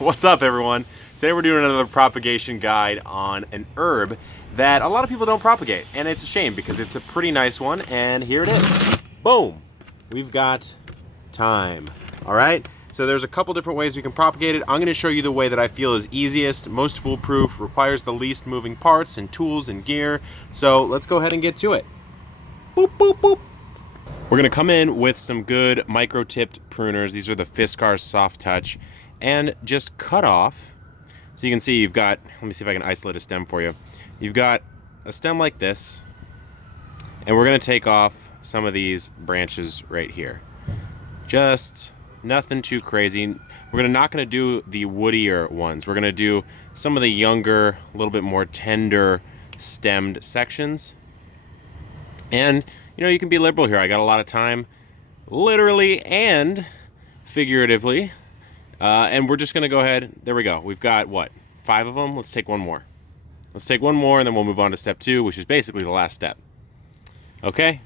What's up, everyone? Today we're doing another propagation guide on an herb that a lot of people don't propagate, and it's a shame because it's a pretty nice one, and here it is. Boom! We've got thyme. All right? So there's a couple different ways we can propagate it. I'm going to show you the way that I feel is easiest, most foolproof, requires the least moving parts and tools and gear. So let's go ahead and get to it. Boop, boop, boop. We're going to come in with some good micro-tipped pruners. These are the Fiskars Soft Touch. And just cut off. So you can see you've got, let me see if I can isolate a stem for you. You've got a stem like this, and we're going to take off some of these branches right here. Just nothing too crazy. We're not going to do the woodier ones. We're going to do some of the younger, a little bit more tender stemmed sections. And, you know, you can be liberal here. I got a lot of time, literally and figuratively. And we're just going to go ahead. There we go. We've got, what, 5 of them? Let's take one more. Let's take one more, and then we'll move on to step 2, which is basically the last step. Okay?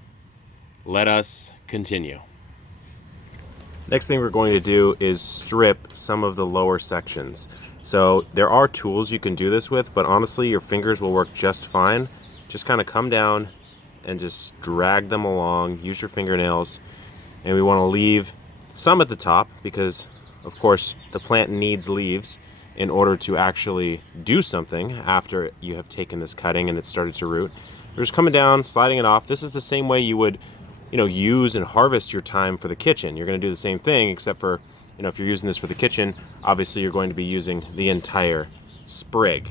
Let us continue. Next thing we're going to do is strip some of the lower sections. So there are tools you can do this with, but honestly, your fingers will work just fine. Just kind of come down and just drag them along. Use your fingernails. And we want to leave some at the top because, of course, the plant needs leaves in order to actually do something after you have taken this cutting and it started to root. We're just coming down, sliding it off. This is the same way you would, you know, use and harvest your thyme for the kitchen. You're going to do the same thing, except for, you know, if you're using this for the kitchen, obviously you're going to be using the entire sprig.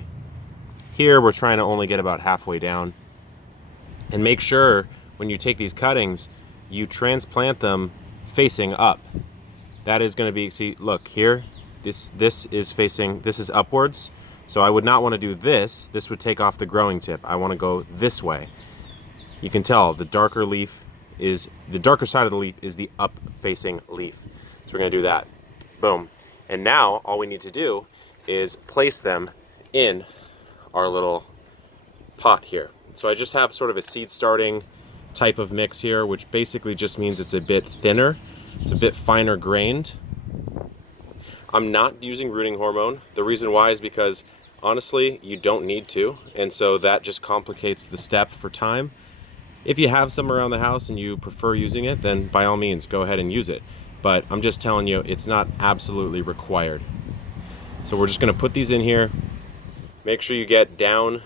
Here, we're trying to only get about halfway down. And make sure when you take these cuttings, you transplant them facing up. That is going to be, see, look here, this is facing, this is upwards. So I would not want to do this. This would take off the growing tip. I want to go this way. You can tell the darker leaf is, the darker side of the leaf is the up facing leaf. So we're going to do that. Boom. And now all we need to do is place them in our little pot here. So I just have sort of a seed starting type of mix here, which basically just means it's a bit thinner. It's a bit finer grained. I'm not using rooting hormone. The reason why is because honestly, you don't need to. And so that just complicates the step for thyme. If you have some around the house and you prefer using it, then by all means, go ahead and use it. But I'm just telling you, it's not absolutely required. So we're just gonna put these in here. Make sure you get down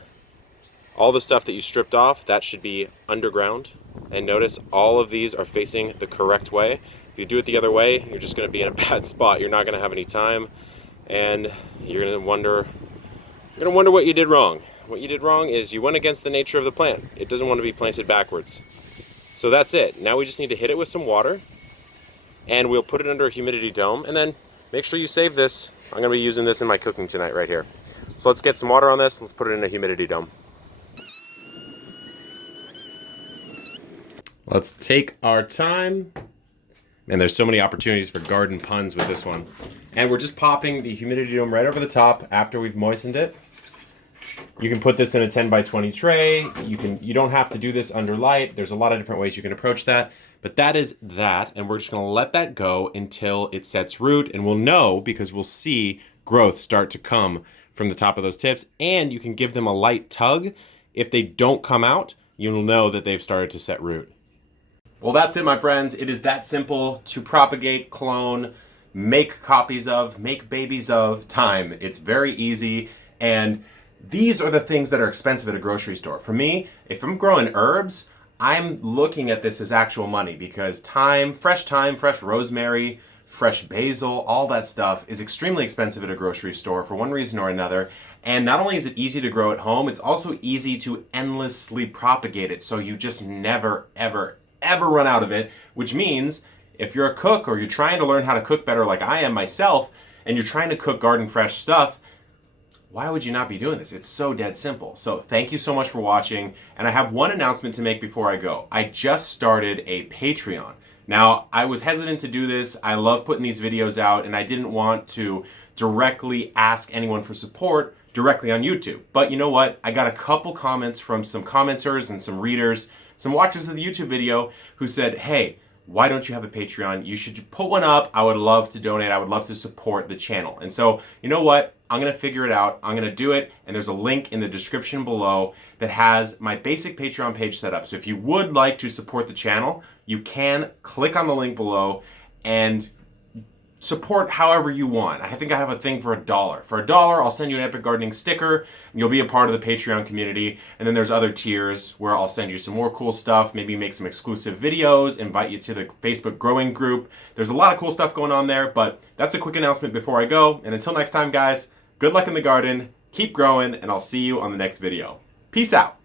all the stuff that you stripped off. That should be underground. And notice all of these are facing the correct way. If you do it the other way, you're just going to be in a bad spot. You're not going to have any thyme, and you're going to wonder what you did wrong. What you did wrong is you went against the nature of the plant. It doesn't want to be planted backwards. So that's it. Now we just need to hit it with some water, and we'll put it under a humidity dome, and then make sure you save this. I'm going to be using this in my cooking tonight right here. So let's get some water on this. Let's put it in a humidity dome. Let's take our time. And there's so many opportunities for garden puns with this one. And we're just popping the humidity dome right over the top after we've moistened it. You can put this in a 10 by 20 tray. You don't have to do this under light. There's a lot of different ways you can approach that. But that is that, and we're just gonna let that go until it sets root, and we'll know because we'll see growth start to come from the top of those tips, and you can give them a light tug. If they don't come out, you'll know that they've started to set root. Well, that's it, my friends. It is that simple to propagate, clone, make copies of, make babies of thyme. It's very easy, and these are the things that are expensive at a grocery store. For me, if I'm growing herbs, I'm looking at this as actual money because thyme, fresh rosemary, fresh basil, all that stuff is extremely expensive at a grocery store for one reason or another. And not only is it easy to grow at home, it's also easy to endlessly propagate it. So you just never, ever run out of it, which means if you're a cook or you're trying to learn how to cook better like I am myself, and you're trying to cook garden fresh stuff, why would you not be doing this? It's so dead simple. So thank you so much for watching. And I have one announcement to make before I go. I just started a Patreon. Now, I was hesitant to do this. I love putting these videos out, and I didn't want to directly ask anyone for support directly on YouTube. But you know what? I got a couple comments from some commenters and some readers, some watchers of the YouTube video who said, hey, why don't you have a Patreon? You should put one up. I would love to donate. I would love to support the channel. And so, you know what? I'm going to figure it out. I'm going to do it. And there's a link in the description below that has my basic Patreon page set up. So if you would like to support the channel, you can click on the link below and support however you want. I think I have a thing for $1. For $1, I'll send you an Epic Gardening sticker, and you'll be a part of the Patreon community. And then there's other tiers where I'll send you some more cool stuff, maybe make some exclusive videos, invite you to the Facebook growing group. There's a lot of cool stuff going on there, but that's a quick announcement before I go. And until next time, guys, good luck in the garden, keep growing, and I'll see you on the next video. Peace out.